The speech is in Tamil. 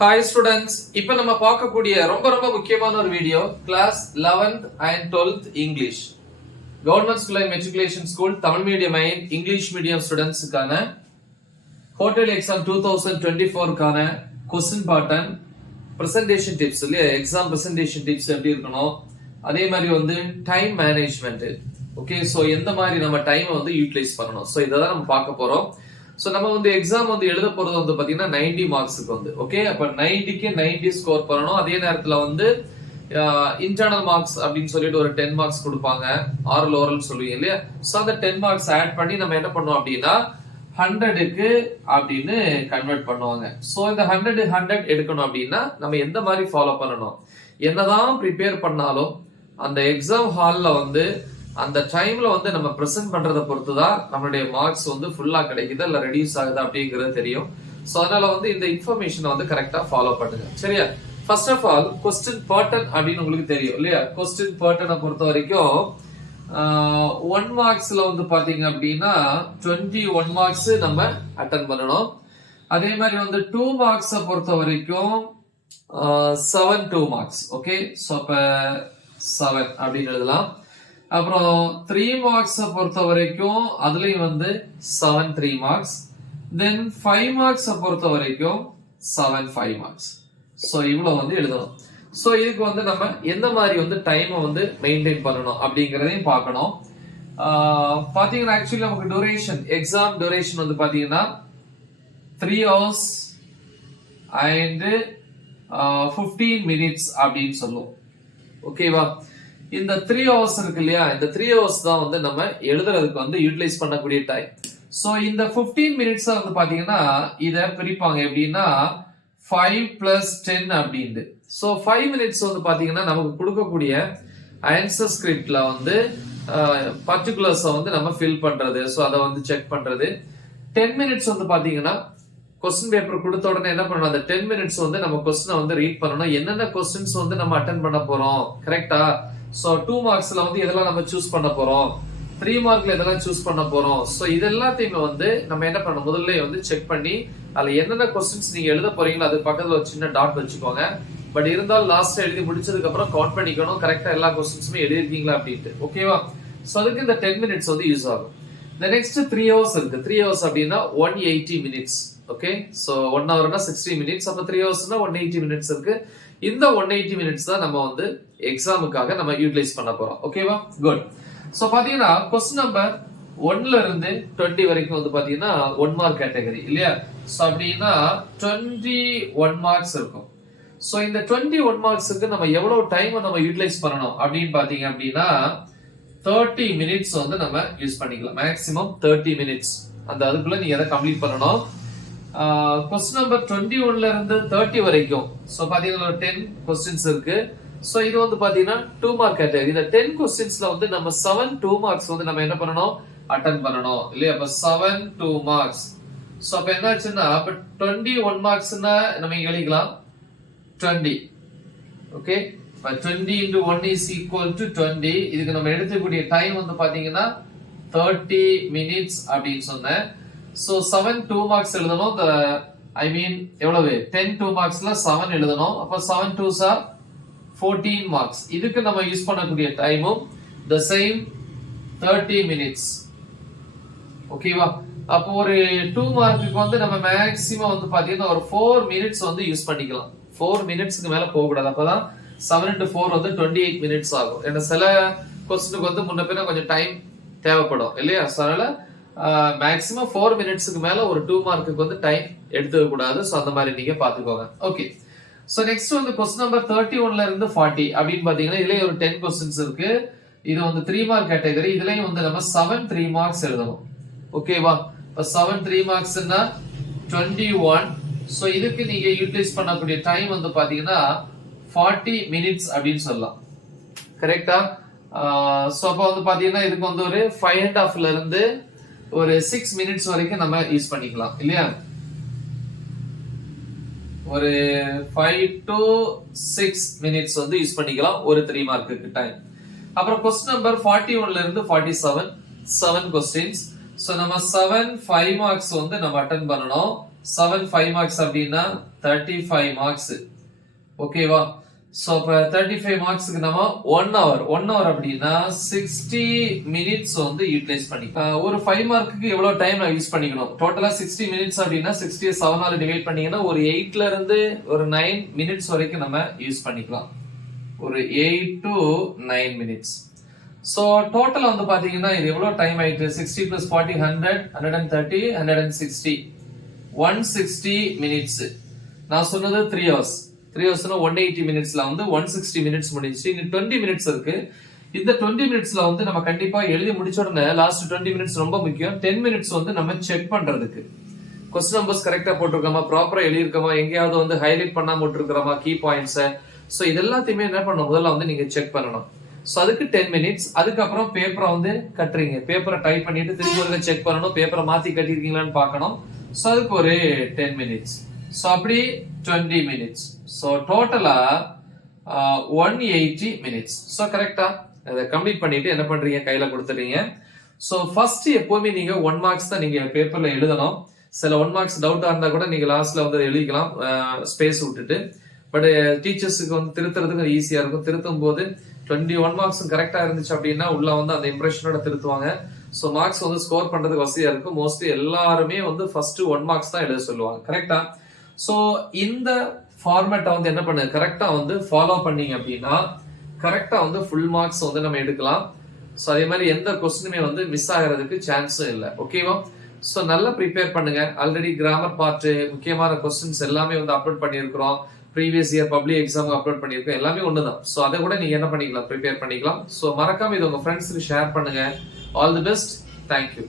Hi students, இப்போ நம்ம பார்க்கக்கூடிய ரொம்ப முக்கியமான ஒரு video class 11th and 12th English Government School and Matriculation School Tamil medium and English medium ஸ்டூடண்ட்ஸ்க்கான ஹோட்டல் எக்ஸாம் 2024 கான क्वेश्चन பேட்டர்ன் பிரசன்டேஷன் டிப்ஸ் இல்லையா எக்ஸாம் பிரசன்டேஷன் டிப்ஸ் எப்படி இருக்கணும் அதே மாதிரி வந்து டைம் மேனேஜ்மெண்ட் ஓகே சோ எந்த மாதிரி நம்ம டைமை வந்து யூட்டிலைஸ் பண்ணணும் சோ இத தான் நம்ம பார்க்க போறோம் சோ நம்ம வந்து எக்ஸாம் வந்து எழுத போறது வந்து பாத்தீங்கன்னா 90 மார்க்ஸ்க்கு வந்து ஓகே அப்ப 90க்கு 90 ஸ்கோர் பண்ணனும் அதே நேரத்துல வந்து இன்டர்னல் மார்க்ஸ் அப்படினு சொல்லிட்டு ஒரு 10 மார்க்ஸ் கொடுப்பாங்க ஆரல் ஓரல் சொல்லுவீங்க இல்லையா சோ அந்த 10 மார்க்ஸ் ஆட் பண்ணி நம்ம என்ன பண்ணுவோம் அப்படினா 100க்கு அப்படினு கன்வர்ட் பண்ணுவாங்க சோ இந்த 100 எடுக்கணும் அப்படினா நம்ம எந்த மாதிரி ஃபாலோ பண்ணனும் என்னதான் ப்ரிப்பேர் பண்ணாலும் அந்த எக்ஸாம் ஹால்ல வந்து அந்த டைம்ல வந்து நம்ம பிரசன்ட் பண்றத பொறுத்து தான் நம்மளுடைய மார்க்ஸ் வந்து ஃபுல்லா கிடைக்குது இல்ல ரெடியூஸ் ஆகுது அப்படிங்கிறது தெரியும் சோ அதனால வந்து இந்த இன்ஃபர்மேஷனை வந்து கரெக்டா ஃபாலோ பண்ணுங்க சரியா first of all question pattern அப்படின்னு உங்களுக்கு தெரியும் இல்லையா क्वेश्चन பேட்டர்னை பொறுத்த வரைக்கும் 1 மார்க்ஸ்ல வந்து பாத்தீங்க அப்படின்னா 21 மார்க்ஸ் நம்ம அட்டெண்ட் பண்ணணும் அதே மாதிரி வந்து 2 மார்க்ஸ் பொறுத்த வரைக்கும் 7 2 மார்க்ஸ் ஓகே சோ அப்ப 7 அப்படின்னு எழுதலாம் அப்புறம் 3 மார்க்ஸ் பொறுத்த வரைக்கும் அதுலயும் வந்து 7 3 மார்க்ஸ் தென் 5 மார்க்ஸ் பொறுத்த வரைக்கும் 7 5 மார்க்ஸ் சோ இவ்வளவு வந்து எழுதணும் சோ இதுக்கு வந்து நம்ம எந்த மாதிரி வந்து டைமை வந்து மெயின்டைன் பண்ணணும் அப்படிங்கறதையும் பார்க்கணும் பாத்தீங்கன்னா ஆக்சுவலி நமக்கு டியூரேஷன் எக்ஸாம் டியூரேஷன் வந்து பாத்தீங்கன்னா 3 hours and 15 minutes அப்படின்னு சொல்லுவோம் ஓகேவா இந்த 3 hours இருக்கு இல்லையா இந்த 3 hours தான் வந்து நம்ம எழுதுறதுக்கு வந்து யூட்டிலைஸ் பண்ணக்கூடிய டைம் சோ இந்த 15 மினிட்ஸ் வந்து பாத்தீங்கன்னா இத பிரிப்பாங்க எப்படின்னா 5 plus 10 அப்படினு சோ 5 மினிட்ஸ் வந்து பாத்தீங்கன்னா நமக்கு கொடுக்கக்கூடிய ஆன்சர் ஸ்கிரிப்ட்ல வந்து பர்టిక్యులர்ஸ் வந்து நம்ம ஃபில் பண்றது சோ அத வந்து செக் பண்றது 10 மினிட்ஸ் வந்து பாத்தீங்கன்னா क्वेश्चन பேப்பர் கொடுத்த உடனே என்ன பண்ணணும் அந்த 10 மினிட்ஸ் வந்து நம்ம क्वेश्चனை வந்து ரீட் பண்ணனும் என்னென்ன क्वेश्चंस வந்து நம்ம அட்டெண்ட் பண்ண போறோம் கரெக்ட்டா சோ 2 மார்க்ஸ்ல வந்து எதெல்லாம் நம்ம சூஸ் பண்ண போறோம் 3 மார்க்ல எதெல்லாம் சூஸ் பண்ண போறோம் சோ இதெல்லாத்தையும் வந்து நம்ம என்ன பண்ணணும் முதல்ல வந்து செக் பண்ணி அதுல என்னென்ன क्वेश्चंस நீங்க எழுத போறீங்களோ அது பக்கத்துல ஒரு சின்ன டாட் வச்சுக்கோங்க பட் இருந்தாலும் லாஸ்ட் எழுதி முடிச்சதுக்கு அப்புறம் கவுண்ட் பண்ணிக்கணும் கரெக்ட்டா எல்லா क्वेश्चंसமே எழுதி இருக்கீங்களா அப்படிட்டு ஓகேவா சோ அதுக்கு இந்த 10 மினிட்ஸ் வந்து யூஸ் ஆகும் the next 3 hours இருக்கு 3 hours அப்படினா 180 minutes ஓகே சோ 1 ஹவர்னா 60 மினிட்ஸ் அப்ப 3 ஹவர்ஸ்னா 180 மினிட்ஸ் இருக்கு இந்த 180 மினிட்ஸ் தான் நம்ம வந்து எக்ஸாமுக்காக நம்ம யூட்டிலைஸ் பண்ண போறோம் ஓகேவா குட் சோ பாத்தீங்கன்னா क्वेश्चन நம்பர் 1 ல இருந்து 20 வரைக்கும் வந்து பாத்தீங்கன்னா 1 மார்க் கேட்டகரி இல்லையா சோ அப்படினா 21 மார்க்ஸ் இருக்கும் சோ இந்த 21 மார்க்ஸ்க்கு நம்ம எவ்வளவு டைம் நம்ம யூட்டிலைஸ் பண்ணனும் அப்படினு பாத்தீங்க அப்படினா 30 மினிட்ஸ் வந்து நம்ம யூஸ் பண்ணிக்கலாம் மேக்ஸिमम 30 மினிட்ஸ் அந்த அதுக்குள்ள நீங்க எதை கம்ப்ளீட் பண்ணனும் क्वेश्चन நம்பர் 21 ல இருந்து 30 வரைக்கும் சோ பாத்தீங்கன்னா 10 क्वेश्चंस இருக்கு சோ இது வந்து பாத்தீங்கன்னா 2 மார்க் கேட்டகரி இந்த 10 क्वेश्चंसல வந்து நம்ம 7 2 மார்க்ஸ் வந்து நம்ம என்ன பண்ணனும் அட்டெண்ட் பண்ணனும் இல்லையா அப்ப 7 2 மார்க்ஸ் சோ அப்ப என்ன ஆச்சுன்னா அப்ப 21 மார்க்ஸ்னா நம்ம இங்க எழுதிக்கலாம் 20 ஓகே அப்ப 20 into 1 is equal to 20 இதுக்கு நம்ம எடுக்கக்கூடிய டைம் வந்து பாத்தீங்கன்னா 30 minutes அப்படினு சொன்னேன் சோ 7 2 மார்க்ஸ் எழுதணும் ஐ மீன் எவ்வளவு 10 2 மார்க்ஸ்ல 7 எழுதணும் அப்ப 7 2s are 14 மார்க்ஸ் இதுக்கு நம்ம யூஸ் பண்ணக்கூடிய டைமும் the same 30 minutes ஓகேவா அப்போ ஒரு 2 மார்க்குக்கு வந்து நம்ம மேக்ஸिमम வந்து பாத்தீங்கன்னா ஒரு 4 மினிட்ஸ் வந்து யூஸ் பண்ணிக்கலாம் 4 மினிட்ஸ்க்கு மேல போக கூடாது அப்பதான் 7 into 4 வந்து 28 மினிட்ஸ் ஆகும் ஏன்னா சில क्वेश्चनக்கு வந்து முன்ன பின்ன கொஞ்சம் டைம் தேவைப்படும் இல்லையா அதனால மேக்ஸिमम 4 மினிட்ஸ்க்கு மேல ஒரு 2 மார்க்குக்கு வந்து டைம் எடுத்துக்க கூடாது சோ அந்த மாதிரி நீங்க பாத்துக்கோங்க ஓகே சோ நெக்ஸ்ட் வந்து क्वेश्चन நம்பர் 31 ல இருந்து 40 அப்படினு பாத்தீங்கன்னா இதுலயே ஒரு 10 क्वेश्चंस இருக்கு இது வந்து 3 மார்க் கேட்டகரி இதுலயும் வந்து நம்ம 7 3 மார்க்ஸ் எழுதணும் ஓகேவா இப்ப 7 3 மார்க்ஸ்னா 21 சோ இதுக்கு நீங்க யூட்டிலைஸ் பண்ணக்கூடிய டைம் வந்து பாத்தீங்கன்னா 40 மினிட்ஸ் அப்படினு சொல்லலாம் கரெக்ட்டா சோ அப்ப வந்து பாத்தீங்கன்னா இதுக்கு வந்து ஒரு 5.5 ல இருந்து ஒரு 6 மினிட்ஸ் வரைக்கும் நம்ம யூஸ் பண்ணிக்கலாம் இல்லையா ஒரு 5 to 6 மினிட்ஸ் வந்து யூஸ் பண்ணிக்கலாம் ஒரு 3 மார்க்குக்கு டைம் அப்புறம் क्वेश्चन நம்பர் 41 ல இருந்து 47 7 क्वेश्चंस சோ நம்ம 7 5 மார்க்ஸ் வந்து நம்ம அட்டெண்ட் பண்ணனும் 7 5 மார்க்ஸ் அப்படின்னா 35 மார்க்ஸ். ஓகேவா? சோ அப்ப 35 மார்க்ஸ்க்கு நம்ம 1 hour அப்படின்னா 60 மினிட்ஸ் வந்து யூட்டிலைஸ் பண்ணி ஒரு 5 மார்க்குக்கு எவ்வளவு டைம் நான் யூஸ் பண்ணிக்கணும்? டோட்டலா 60 மினிட்ஸ் அப்படின்னா 60 7 ஆல டிவைட் பண்ணீங்கன்னா ஒரு 8ல இருந்து ஒரு 9 மினிட்ஸ் வரைக்கும் நம்ம யூஸ் பண்ணிக்கலாம். ஒரு 8 to 9 மினிட்ஸ். சோ டோட்டலா வந்து பாத்தீங்கன்னா இது எவ்வளவு டைம் ஆயிட்டு? 60 plus 40 100 130 160 160 மினிட்ஸ். நான் சொன்னது 3 hours. 3 hours 180 மினிட்ஸ்ல வந்து 160 மினிட்ஸ் முடிஞ்சிச்சு. இன்னும் 20 மினிட்ஸ் இருக்கு. இந்த 20 மினிட்ஸ்ல வந்து நம்ம கண்டிப்பா எழுதி முடிச்ச உடனே லாஸ்ட் 20 மினிட்ஸ் ரொம்ப முக்கியம். 10 மினிட்ஸ் வந்து நம்ம செக் பண்றதுக்கு क्वेश्चन நம்பர்ஸ் கரெக்ட்டா போட்டுருக்கோமா, ப்ராப்பரா எழுதி இருக்கோமா, எங்கயாவது வந்து ஹைலைட் பண்ணாம விட்டுருக்கோமா கீ பாயிண்ட்ஸ். சோ இதெல்லாத்தையுமே என்ன பண்ணணும்? முதல்ல வந்து நீங்க செக் பண்ணணும். சோ அதுக்கு 10 மினிட்ஸ். அதுக்கப்புறம் பேப்பரை வந்து கட்டுறீங்க. பேப்பரை டைப் பண்ணிட்டு திருப்பி ஒரு செக் பண்ணணும். பேப்பரை மாத்தி கட்டிருக்கீங்களான்னு பார்க்கணும். சோ அதுக்கு ஒரு 10 மினிட்ஸ். சோ அப்படி 20 மினிட்ஸ். சோ டோட்டலா 180 மினிட்ஸ். சோ கரெக்டா அதை கம்ப்ளீட் பண்ணிட்டு என்ன பண்றீங்க? கையில கொடுத்துறீங்க. சோ ஃபர்ஸ்ட் எப்பவுமே நீங்க 1 மார்க்ஸ் தான் நீங்க பேப்பர்ல எழுதணும். சில 1 மார்க்ஸ் டவுட்டா இருந்தா கூட நீங்க லாஸ்ட்ல வந்து எழுதிக்கலாம் ஸ்பேஸ் விட்டுட்டு. பட் டீச்சர்ஸுக்கு வந்து திருத்துறதுக்கு ஈஸியா இருக்கும். திருத்தும் போது 21 மார்க்ஸும் கரெக்டா இருந்துச்சு அப்படின்னா உள்ள வந்து அந்த இம்ப்ரெஷனோட திருத்துவாங்க. சோ மார்க்ஸ் வந்து ஸ்கோர் பண்றதுக்கு வசதியா இருக்கும். மோஸ்ட்லி எல்லாருமே வந்து ஃபர்ஸ்ட் 1 மார்க்ஸ் தான் எழுத சொல்லுவாங்க. கரெக்டா? சோ இந்த ஃபார்மேட்டை வந்து என்ன பண்ணு? கரெக்டா வந்து ஃபாலோ பண்ணீங்க அப்படின்னா கரெக்டா வந்து ஃபுல் மார்க்ஸ் வந்து நம்ம எடுக்கலாம். சோ அதே மாதிரி எந்த கொஸ்டினுமே வந்து மிஸ் ஆகிறதுக்கு சான்ஸும் இல்லை. ஓகேவா? சோ நல்லா ப்ரிப்பேர் பண்ணுங்க. ஆல்ரெடி கிராமர் பார்ட் முக்கியமான கொஸ்டின்ஸ் எல்லாமே வந்து அப்லோட் பண்ணியிருக்கிறோம். Previous year public exam upload பண்ணியிருக்கோம். எல்லாமே ஒண்ணுதான். சோ அதை கூட நீங்க என்ன பண்ணிக்கலாம்? ப்ரிப்பேர் பண்ணிக்கலாம். சோ மறக்காம இது உங்க ஃப்ரெண்ட்ஸ்க்கு ஷேர் பண்ணுங்க. All the best. தேங்க்யூ.